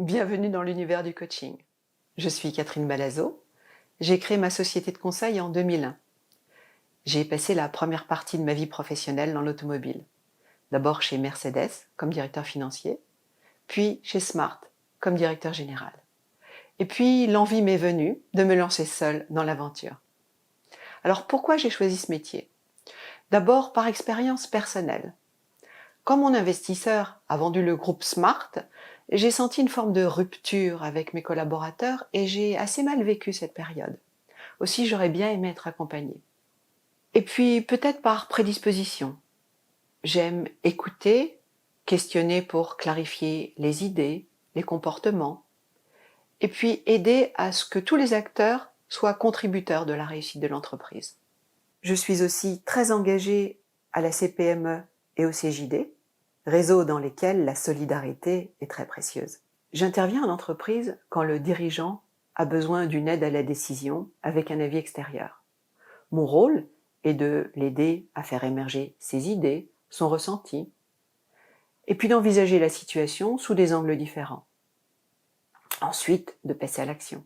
Bienvenue dans l'univers du coaching. Je suis Catherine Balazzo. J'ai créé ma société de conseil en 2001. J'ai passé la première partie de ma vie professionnelle dans l'automobile. D'abord chez Mercedes comme directeur financier, puis chez Smart comme directeur général. Et puis l'envie m'est venue de me lancer seule dans l'aventure. Alors pourquoi j'ai choisi ce métier? D'abord par expérience personnelle. Quand mon investisseur a vendu le groupe Smart, j'ai senti une forme de rupture avec mes collaborateurs et j'ai assez mal vécu cette période. Aussi, j'aurais bien aimé être accompagnée. Et puis, peut-être par prédisposition. J'aime écouter, questionner pour clarifier les idées, les comportements, et puis aider à ce que tous les acteurs soient contributeurs de la réussite de l'entreprise. Je suis aussi très engagée à la CPME et au CJD, réseaux dans lesquels la solidarité est très précieuse. J'interviens en entreprise quand le dirigeant a besoin d'une aide à la décision avec un avis extérieur. Mon rôle est de l'aider à faire émerger ses idées, son ressenti, et puis d'envisager la situation sous des angles différents. Ensuite, de passer à l'action.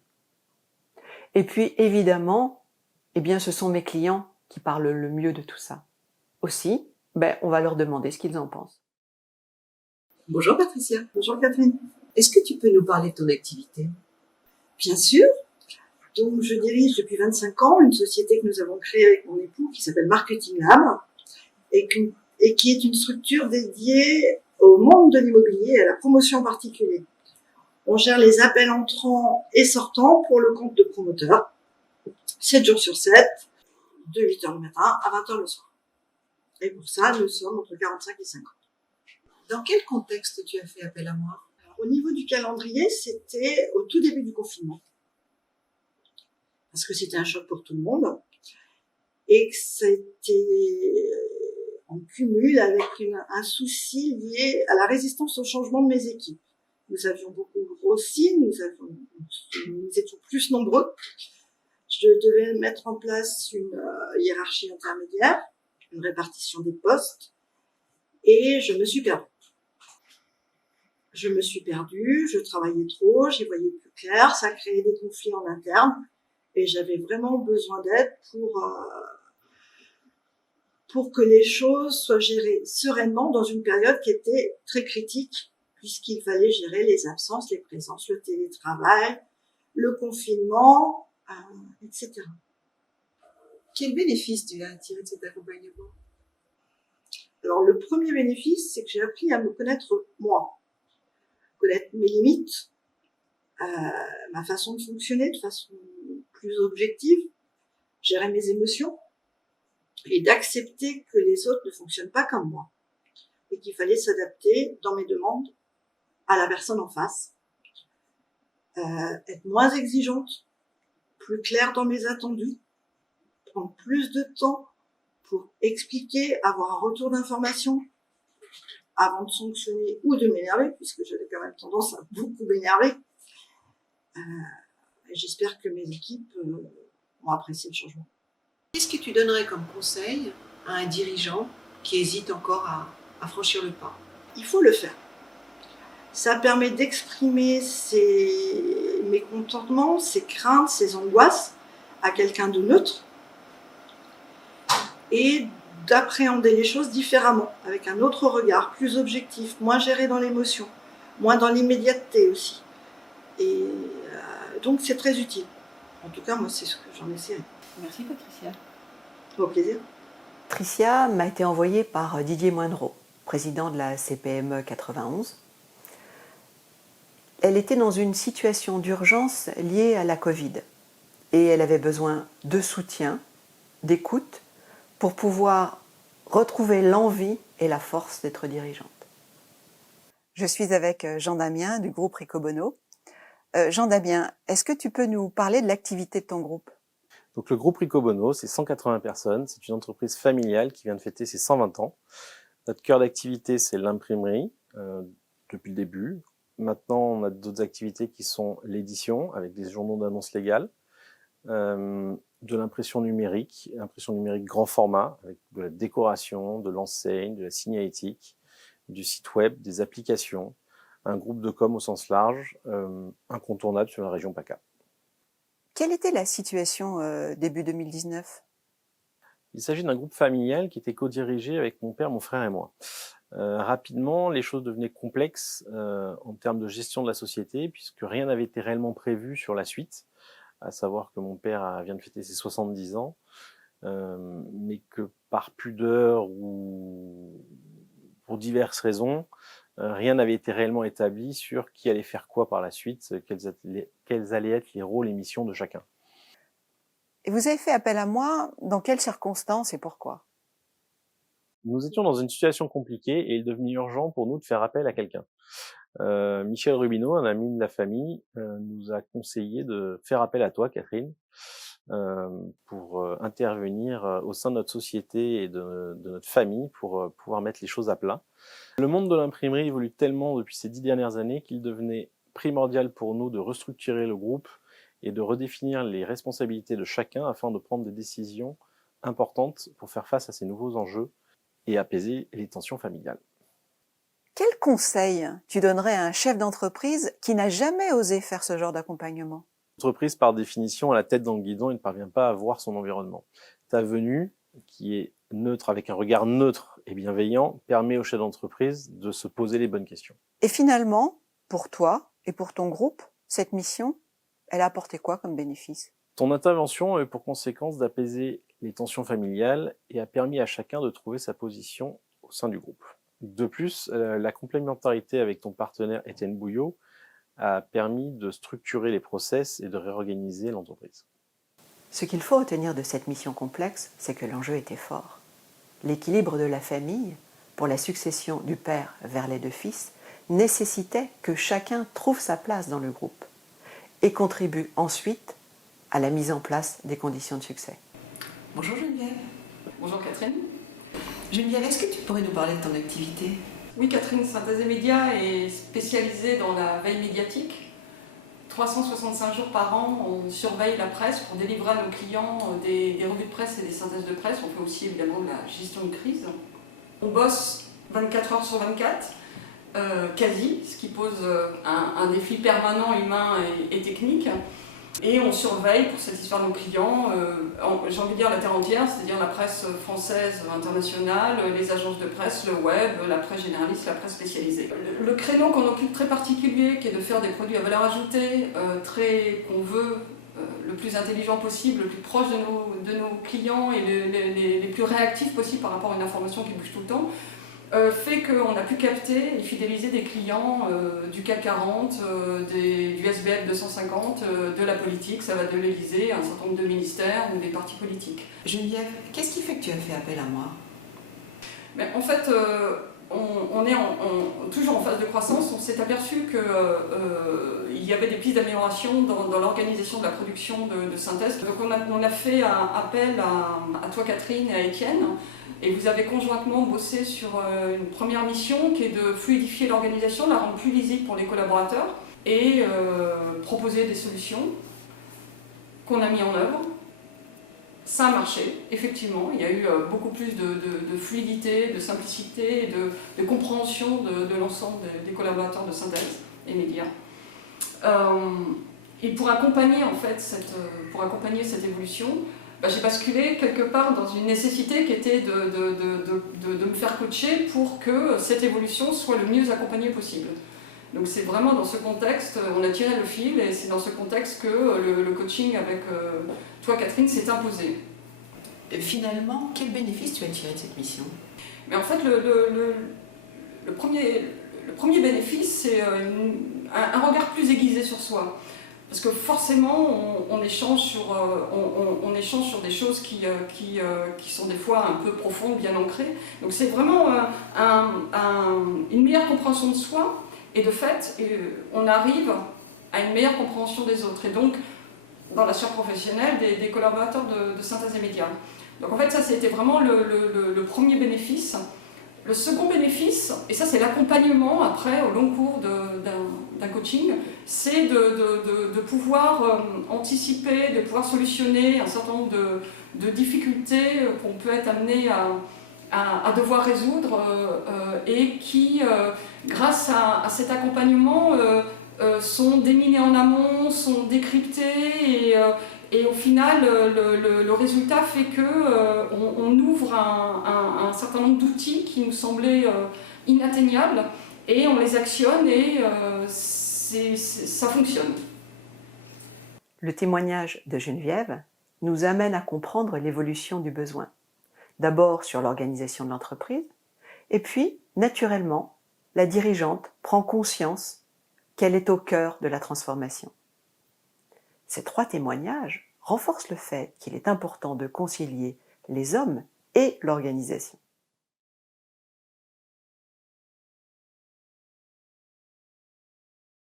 Et puis, évidemment, ce sont mes clients qui parlent le mieux de tout ça. Aussi, on va leur demander ce qu'ils en pensent. Bonjour Patricia. Bonjour Catherine. Est-ce que tu peux nous parler de ton activité? Bien sûr. Donc, je dirige depuis 25 ans une société que nous avons créée avec mon époux qui s'appelle Marketing Lab et qui est une structure dédiée au monde de l'immobilier et à la promotion en particulier. On gère les appels entrants et sortants pour le compte de promoteurs, 7 jours sur 7, de 8h le matin à 20h le soir. Et pour ça, nous sommes entre 45 et 50. Dans quel contexte tu as fait appel à moi? Au niveau du calendrier, c'était au tout début du confinement. Parce que c'était un choc pour tout le monde. Et que c'était en cumul avec un souci lié à la résistance au changement de mes équipes. Nous avions beaucoup grossi, nous étions plus nombreux. Je devais mettre en place une hiérarchie intermédiaire, une répartition des postes, et je me suis perdue. Je travaillais trop, j'y voyais plus clair, ça créait des conflits en interne, et j'avais vraiment besoin d'aide pour que les choses soient gérées sereinement dans une période qui était très critique, puisqu'il fallait gérer les absences, les présences, le télétravail, le confinement, etc. Quel bénéfice tu as tiré de cet accompagnement? Alors, le premier bénéfice, c'est que j'ai appris à me connaître moi, connaître mes limites, ma façon de fonctionner de façon plus objective, gérer mes émotions, et d'accepter que les autres ne fonctionnent pas comme moi et qu'il fallait s'adapter dans mes demandes à la personne en face, être moins exigeante, plus claire dans mes attendus, prendre plus de temps pour expliquer, avoir un retour d'information avant de sanctionner ou de m'énerver, puisque j'avais quand même tendance à beaucoup m'énerver. J'espère que mes équipes ont apprécié le changement. Qu'est-ce que tu donnerais comme conseil à un dirigeant qui hésite encore à franchir le pas? Il faut le faire. Ça permet d'exprimer ses mécontentements, ses craintes, ses angoisses à quelqu'un de neutre et d'appréhender les choses différemment, avec un autre regard, plus objectif, moins géré dans l'émotion, moins dans l'immédiateté aussi. Et donc c'est très utile. En tout cas, moi, c'est ce que j'en essaie. Merci Patricia. Au plaisir. Patricia m'a été envoyée par Didier Moindreau, président de la CPME 91. Elle était dans une situation d'urgence liée à la Covid et elle avait besoin de soutien, d'écoute pour pouvoir retrouver l'envie et la force d'être dirigeante. Je suis avec Jean Damien du groupe Ricobono. Jean Damien, est-ce que tu peux nous parler de l'activité de ton groupe? Donc le groupe Ricobono, c'est 180 personnes, c'est une entreprise familiale qui vient de fêter ses 120 ans. Notre cœur d'activité, c'est l'imprimerie depuis le début. Maintenant, on a d'autres activités qui sont l'édition avec des journaux d'annonces légales, de l'impression numérique grand format avec de la décoration, de l'enseigne, de la signalétique, du site web, des applications, un groupe de com au sens large, incontournable sur la région PACA. Quelle était la situation début 2019 ? Il s'agit d'un groupe familial qui était co-dirigé avec mon père, mon frère et moi. Rapidement, les choses devenaient complexes en termes de gestion de la société, puisque rien n'avait été réellement prévu sur la suite, à savoir que mon père vient de fêter ses 70 ans, mais que par pudeur ou pour diverses raisons, rien n'avait été réellement établi sur qui allait faire quoi par la suite, quels allaient être les rôles et missions de chacun. Et vous avez fait appel à moi dans quelles circonstances et pourquoi ? Nous étions dans une situation compliquée et il devenait urgent pour nous de faire appel à quelqu'un. Michel Rubineau, un ami de la famille, nous a conseillé de faire appel à toi, Catherine, pour intervenir au sein de notre société et de notre famille pour pouvoir mettre les choses à plat. Le monde de l'imprimerie évolue tellement depuis ces 10 dernières années qu'il devenait primordial pour nous de restructurer le groupe et de redéfinir les responsabilités de chacun afin de prendre des décisions importantes pour faire face à ces nouveaux enjeux et apaiser les tensions familiales. Quel conseil tu donnerais à un chef d'entreprise qui n'a jamais osé faire ce genre d'accompagnement ? L'entreprise, par définition, a la tête dans le guidon et ne parvient pas à voir son environnement. Ta venue, qui est neutre, avec un regard neutre et bienveillant, permet au chef d'entreprise de se poser les bonnes questions. Et finalement, pour toi et pour ton groupe, cette mission, elle a apporté quoi comme bénéfice ? Ton intervention a eu pour conséquence d'apaiser les tensions familiales et a permis à chacun de trouver sa position au sein du groupe. De plus, la complémentarité avec ton partenaire Étienne Bouillot a permis de structurer les process et de réorganiser l'entreprise. Ce qu'il faut retenir de cette mission complexe, c'est que l'enjeu était fort. L'équilibre de la famille, pour la succession du père vers les deux fils, nécessitait que chacun trouve sa place dans le groupe et contribue ensuite à la mise en place des conditions de succès. Bonjour Geneviève. Bonjour Catherine. Geneviève, est-ce que tu pourrais nous parler de ton activité ? Oui, Catherine, Synthèse et Médias est spécialisée dans la veille médiatique. 365 jours par an, on surveille la presse pour délivrer à nos clients des revues de presse et des synthèses de presse. On fait aussi évidemment de la gestion de crise. On bosse 24 heures sur 24, quasi, ce qui pose un défi permanent humain et technique. Et on surveille pour satisfaire nos clients, j'ai envie de dire la terre entière, c'est-à-dire la presse française, internationale, les agences de presse, le web, la presse généraliste, la presse spécialisée. Le créneau qu'on occupe très particulier, qui est de faire des produits à valeur ajoutée, qu'on veut le plus intelligent possible, le plus proche de nos clients et les plus réactifs possible par rapport à une information qui bouge tout le temps, fait qu'on a pu capter et fidéliser des clients du CAC 40, du SBF 250, de la politique, ça va de l'Élysée, un certain nombre de ministères ou des partis politiques. Geneviève, qu'est-ce qui fait que tu as fait appel à moi ? Mais en fait, on est toujours en phase de croissance. On s'est aperçu qu'il y avait des pistes d'amélioration dans l'organisation de la production de synthèse. Donc on a fait appel à toi Catherine et à Étienne. Et vous avez conjointement bossé sur une première mission qui est de fluidifier l'organisation, de la rendre plus lisible pour les collaborateurs et proposer des solutions qu'on a mis en œuvre. Ça a marché, effectivement. Il y a eu beaucoup plus de fluidité, de simplicité et de compréhension de l'ensemble des collaborateurs de synthèse et médias. Et pour accompagner cette évolution, j'ai basculé quelque part dans une nécessité qui était de me faire coacher pour que cette évolution soit le mieux accompagnée possible. Donc c'est vraiment dans ce contexte, on a tiré le fil et c'est dans ce contexte que le coaching avec toi Catherine s'est imposé. Et finalement, quel bénéfice tu as tiré de cette mission ? Mais en fait le premier bénéfice c'est un regard plus aiguisé sur soi. Parce que forcément, on échange sur des choses qui sont des fois un peu profondes, bien ancrées. Donc c'est vraiment une meilleure compréhension de soi. Et de fait, on arrive à une meilleure compréhension des autres. Et donc, dans la sphère professionnelle, des collaborateurs de Synthèse et Médias. Donc en fait, ça, c'était vraiment le premier bénéfice. Le second bénéfice, et ça c'est l'accompagnement après au long cours d'un coaching, c'est de pouvoir anticiper, de pouvoir solutionner un certain nombre de difficultés qu'on peut être amené à devoir résoudre et qui, grâce à cet accompagnement, sont déminés en amont, sont décryptés et au final, le résultat fait qu'on ouvre un certain nombre d'outils qui nous semblaient inatteignables et on les actionne et ça fonctionne. Le témoignage de Geneviève nous amène à comprendre l'évolution du besoin. D'abord sur l'organisation de l'entreprise, et puis, naturellement, la dirigeante prend conscience qu'elle est au cœur de la transformation. Ces 3 témoignages renforcent le fait qu'il est important de concilier les hommes et l'organisation.